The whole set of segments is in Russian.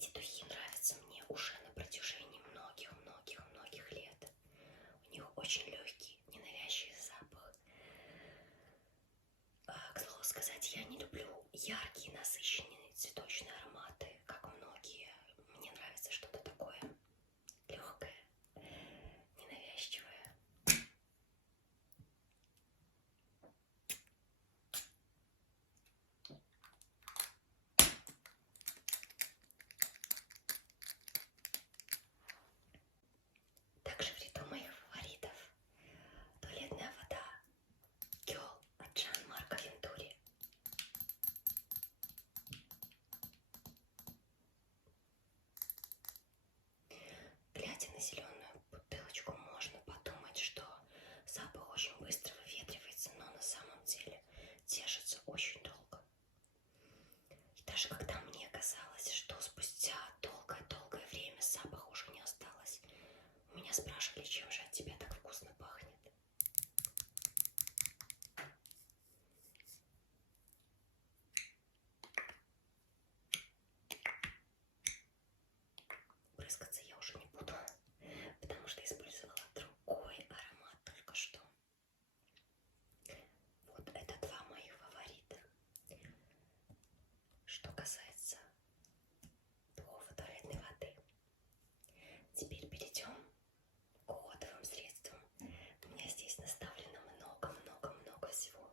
Эти духи нравятся мне уже на протяжении многих-многих-многих лет. У них очень легкий, ненавязчивый запах. К слову сказать, я не люблю яркие, насыщенные цветочные ароматы, как многие. Мне нравится что-то такое легкое, ненавязчивое. Также в ряду моих фаворитов туалетная вода Кёл от Жан-Марка Вентури. Глядя на зеленую бутылочку, можно подумать, что запах очень быстро выветривается, но на самом деле держится очень долго. И даже когда мне казалось, что спустя долгое-долгое время запаха уже не осталось, меня спрашивали, чем же от тебя так вкусно пахнет. Брызгаться я уже не буду, потому что использовала другой аромат только что. Вот это два моих фаворита. Что касается духов и туалетной воды. Теперь перейдем к уходовым средствам. У меня здесь наставлено много всего.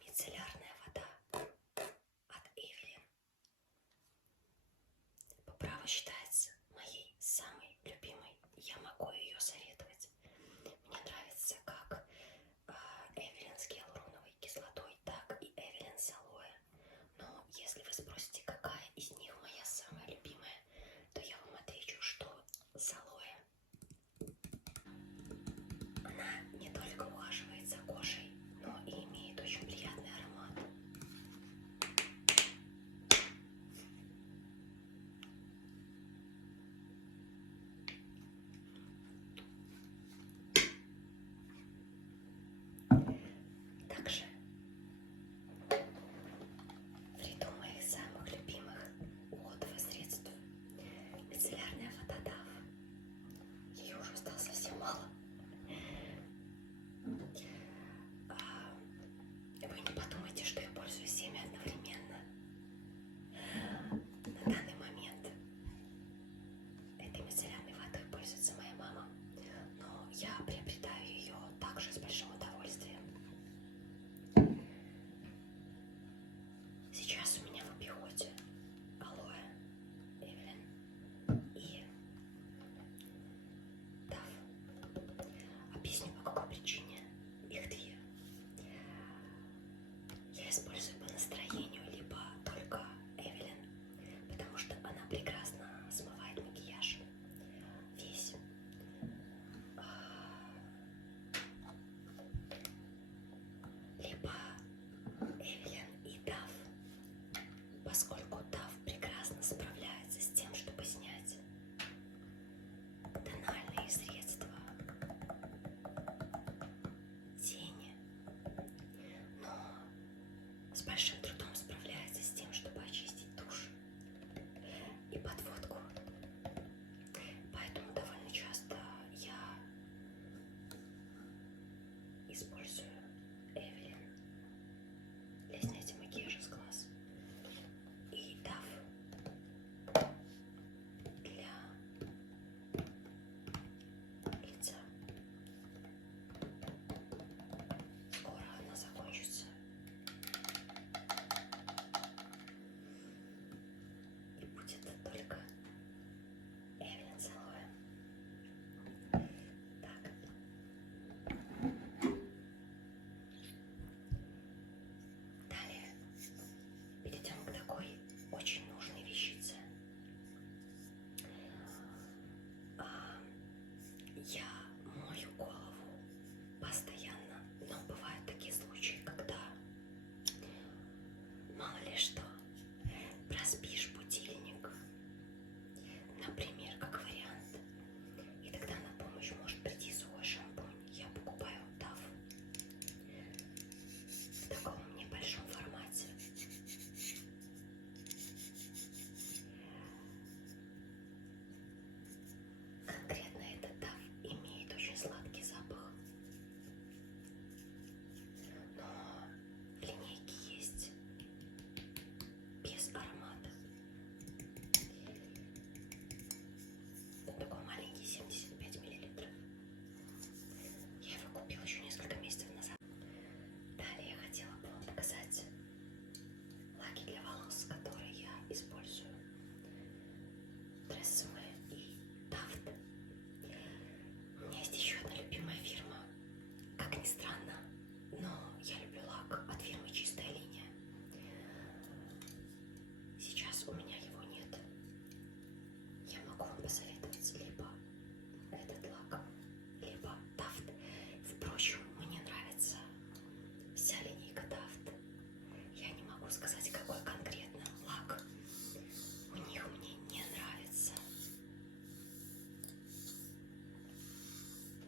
Мицеллярная вода от Эвелин. По праву считается моей самой любимой. Я могу ее советовать. Мне нравится как Эвелин с гиалуроновой кислотой, так и Эвелин с алоэ. Но если вы спросите, какая из них моя самая любимая, то я вам отвечу, что с алоэ. Она не только ухаживает за кожей, но и имеет очень приятный аромат. Также в ряду моих самых любимых уходовых средств мицеллярная вода Дав. Ее уже стало совсем мало. Вы не подумайте, что я пользуюсь всеми одновременно. На данный момент этой мицеллярной водой пользуется моя мама, но я приобретаю ее также с большим удовольствием. Сейчас у меня в обиходе алоэ, Эвелин и Дав. Объясню, по какой причине. Их две. Я использую по настроению либо только Эвелин, потому что она прекрасно смывает макияж весь. Либо Эвелин и Дав, поскольку Дав прекрасно справляется с тем, чтобы снять тональные средства, тени, но с большим трудом справляется с тем, чтобы очистить тушь и подводку. Поэтому довольно часто я использую Эвелин для снятия макияжа с глаз и Дав для лица. Скоро она закончится. использую Трессеме и Тафт. У меня есть еще одна любимая фирма. Как ни странно, но я люблю лак от фирмы «Чистая линия». Сейчас у меня его нет. Я могу вам посоветовать либо этот лак, либо Тафт. Впрочем, мне нравится вся линейка Тафт. Я не могу сказать, какой конкретно лак у них мне не нравится.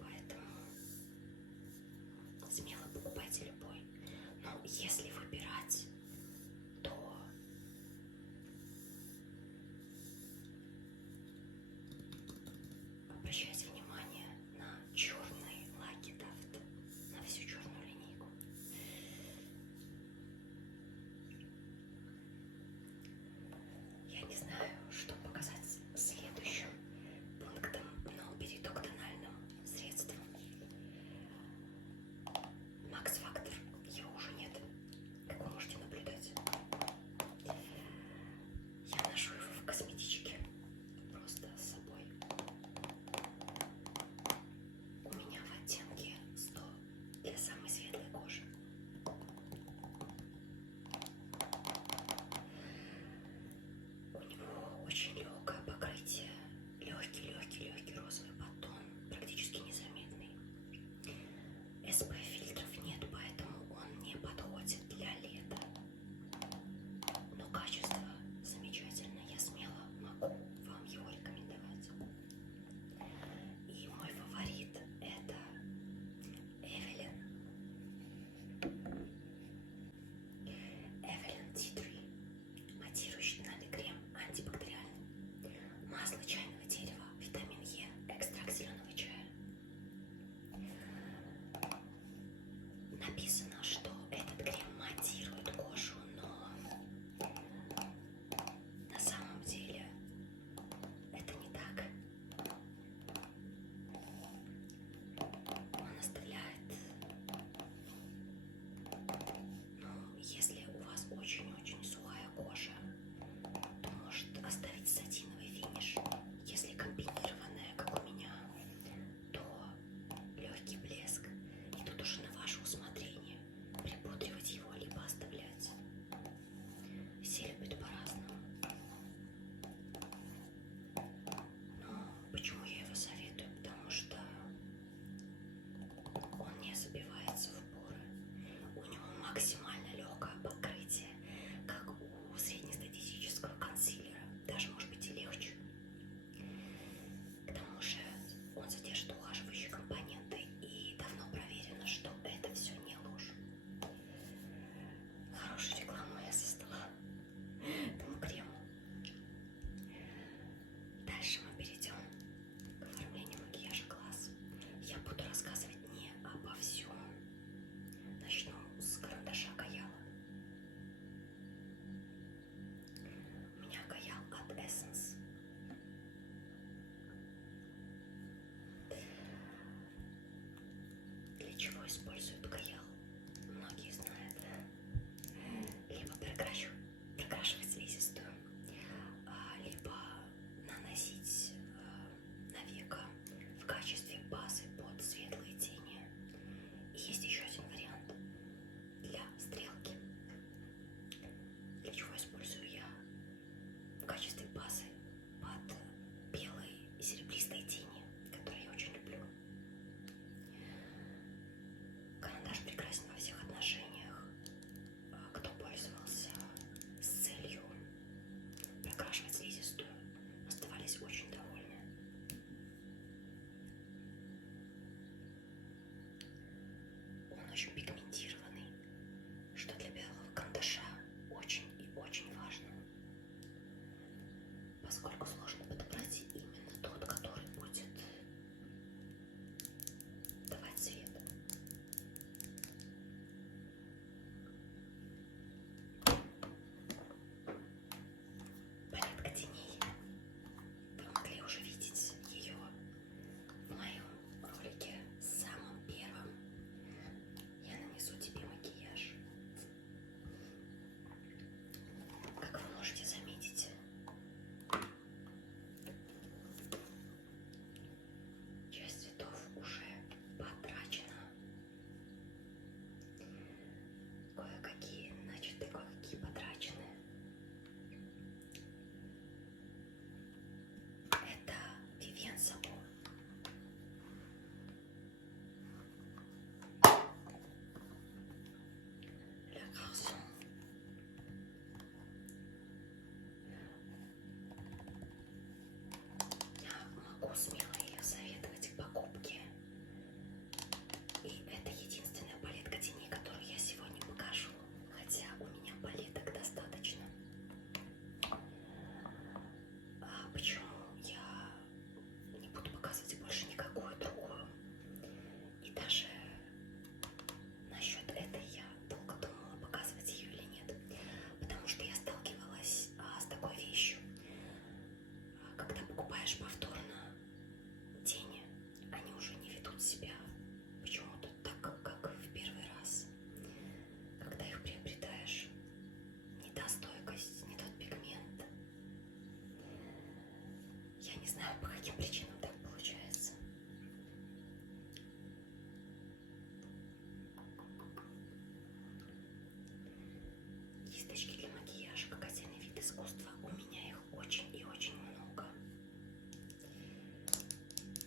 Поэтому смело покупайте любой. Но если выбирать, то обращайте внимание на черные лаки Тафт, на всю черную линейку. Я не знаю, что показать следующим пунктом, но перейду к тональным средствам. Макс Фактор, его уже нет, как вы можете наблюдать. Я ношу его в косметичке просто с собой. У меня в оттенке 100 для самой светлой кожи. У него очень легкое покрытие, легкий розовый батон, практически незаметный. SPF-фильтров нет, поэтому он не подходит для лета. Но качество замечательно, я смело могу вам его рекомендовать. И мой фаворит это Evelyn Tea Tree, матирующий тональный крем, антибактериальный. Масло чайного дерева, витамин Е, экстракт зеленого чая. Написано, что этот крем матирует кожу, но на самом деле это не так. Он оставляет, если у вас очень-очень сухая кожа, то может оставить сатиновый финиш. Если комбинированная, как у меня, то легкий блеск. И тут уже на ваше усмотрение припудривать его либо оставлять. Все любят по-разному. Но почему я его советую? Потому что он не забивается в поры. У него максимально легкое покрытие, как у среднестатистического консилера, даже может быть и легче. К тому же он содержит ухаживающие компоненты, и давно проверено, что это все не ложь. Хорошую рекламу я создала этому крему. Дальше мы перейдем к оформлению макияжа глаз. Я буду рассказывать не обо всем. Начну с карандаша Каяла. У меня Каял от Essence. Для чего используют Каял? Многие знают. Либо прокрашивать слизистую, либо наносить на веко в качестве базы под светлые тени. И есть еще один вариант для стрелки. Для чего использую я в качестве базы под белые и серебристые тени, которые я очень люблю. каким причинам так получается. Кисточки для макияжа как отдельный вид искусства. У меня их очень и очень много.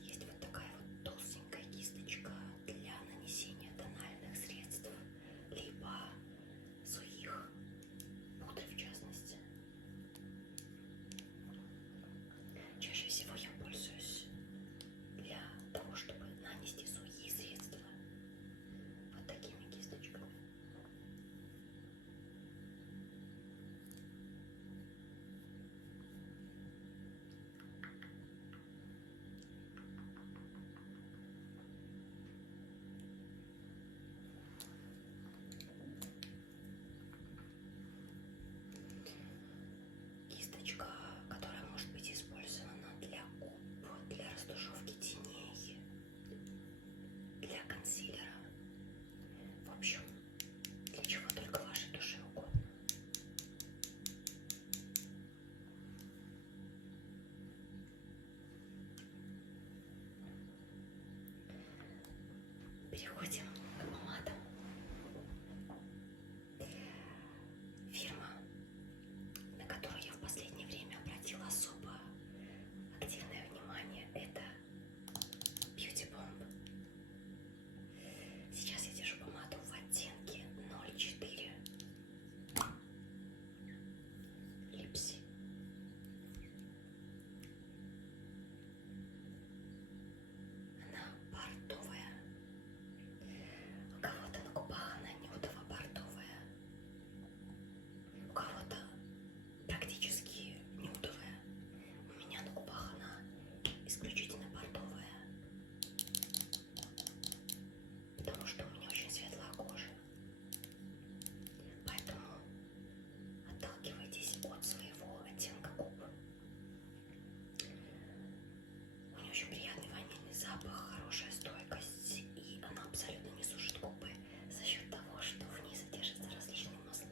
Есть вот такая вот толстенькая кисточка для нанесения тональных средств, либо сухих, пудры в частности. Чаще всего я пользуюсь для того, чтобы нанести сухие средства вот такими кисточками. Кисточка, которая может быть использована для губ, для растушевки теней, для консилера. В общем, для чего только вашей душе угодно. Переходим к помадам. Фирма, на которую я в последнее время обратила особо активное внимание, это Beauty Bomb. Сейчас я держу помаду в оттенке 04 Lipsy. Она бордовая. У кого-то на губах она нюдово-бордовая. У кого-то практически нюдовая. У меня на губах она исключительно бордовая, потому что у меня очень светлая кожа. Поэтому отталкивайтесь от своего оттенка губ. У нее очень приятный ванильный запах, хорошая стойкость, и она абсолютно не сушит губы за счет того, что в ней содержатся различные масла.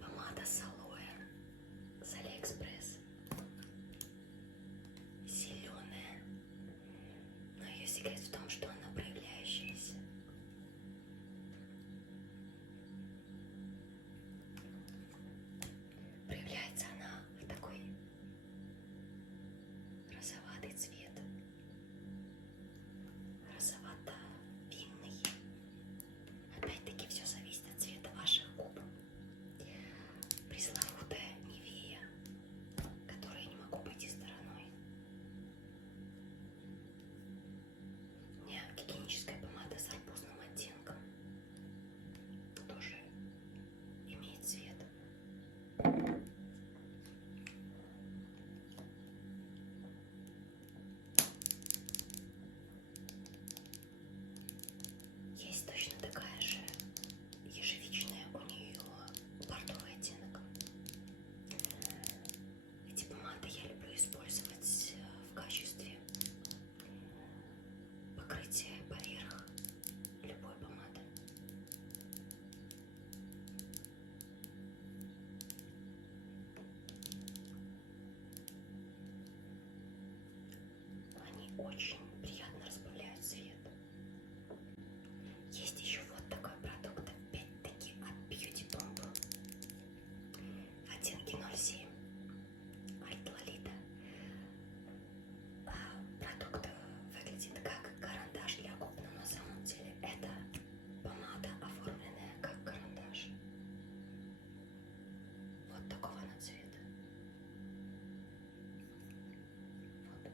Помада с алоэ с Алиэкспресс. Зеленая, но ее секрет в том, что она проявляющаяся. Проявляется она в такой розоватый цвет, розовато-винный. Опять-таки все зависит от цвета ваших губ. Пресловутая Nivea, которой я не могу пойти стороной. У меня гигиеническая помада с арбузным оттенком тоже имеет цвет. Есть точно такая же ежевичная, у нее бордовый оттенок. Эти помады я люблю использовать в качестве покрытия поверх любой помады. Они очень приятно разбавляют цвет. Есть еще вот такой продукт, опять-таки от Beauty Bomb, в оттенке 07 Альт Лолита. Продукт выглядит как карандаш для губ, но на самом деле это помада, оформленная как карандаш. Вот такого она цвета. Вот.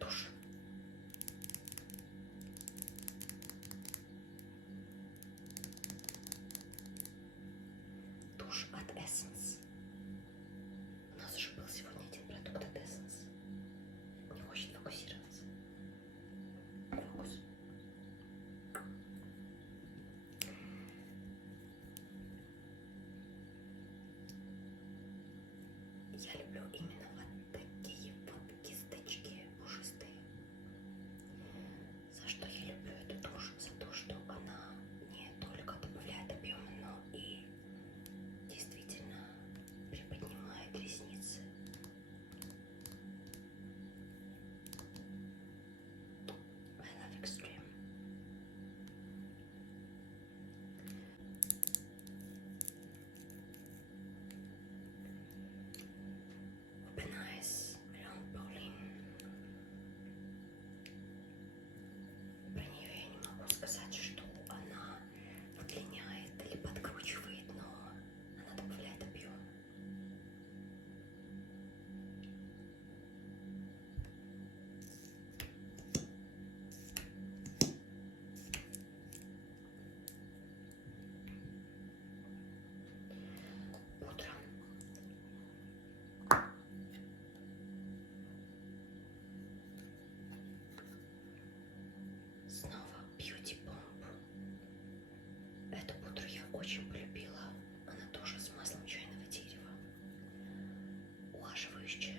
Тушь. Тушь от Essence. У нас уже был сегодня один продукт от Essence. Не хочет фокусироваться. Фокус. именно вот такие вот кисточки пушистые. За что я люблю эту тушь? За то, что она не только добавляет объема, но и действительно приподнимает ресницы. I love Extreme. Open Eyes Long Pauline. Про нее я не могу сказать, что она удлиняет или подкручивает, но она добавляет объем. Пудра. Снова Beauty Bomb. Эту пудру я очень полюбила. Она тоже с маслом чайного дерева. Ухаживающая.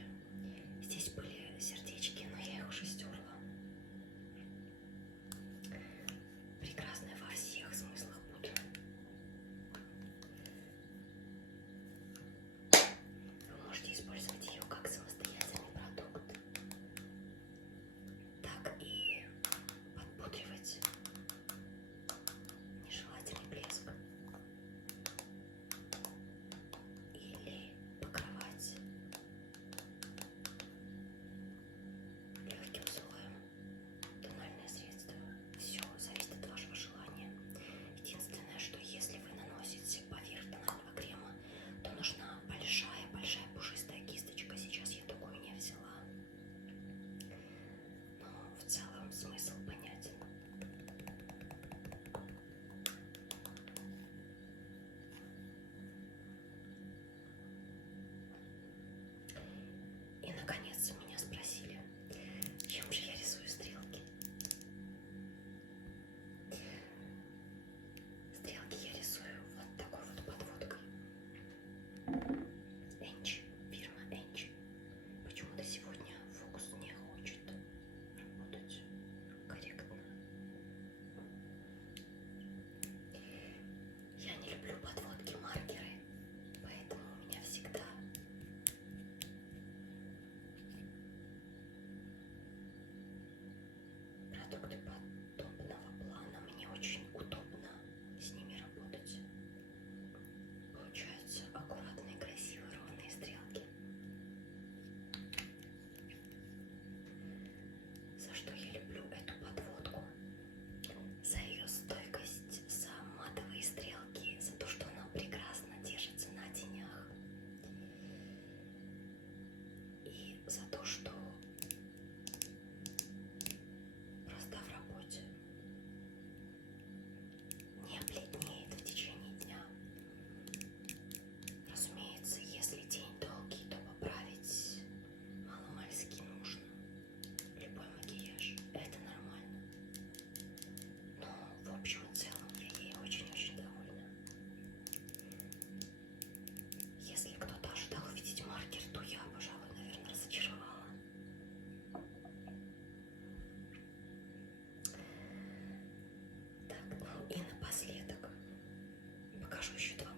Здесь были сердечки, но я их уже стерла. Прекрасная во всех смыслах пудра. Вы можете использовать ее как самостоятельный продукт, так и подпудривать нежелательный блеск или покрывать легким слоем тональное средство. Все зависит от вашего желания. Единственное, что если вы наносите поверх тонального крема, то нужна большая пушистая кисточка. Сейчас я такую не взяла. Но в целом смысл понятен. И наконец меня спросили, чем же я рисую стрелки. Стрелки я рисую вот такой вот подводкой. Энчи, фирма Энчи. Почему-то сегодня фокус не хочет работать корректно. Я не люблю подводки маркеры, поэтому у меня всегда продукты подобного плана. Мне очень удобно с ними работать. Получаются аккуратные, красивые, ровные стрелки. За что я люблю эту подводку? За ее стойкость, за матовые стрелки, за то, что она прекрасно держится на тенях. И за то, что просто в работе не бледнеет в течение дня. Разумеется, если день долгий, то поправить маломальски нужно любой макияж. Это нормально. Но в общем и целом я ей очень-очень довольна. Если кто-то ожидал увидеть маркер, то я, пожалуй, наверное, разочаровала. Так, ну и напоследок покажу еще два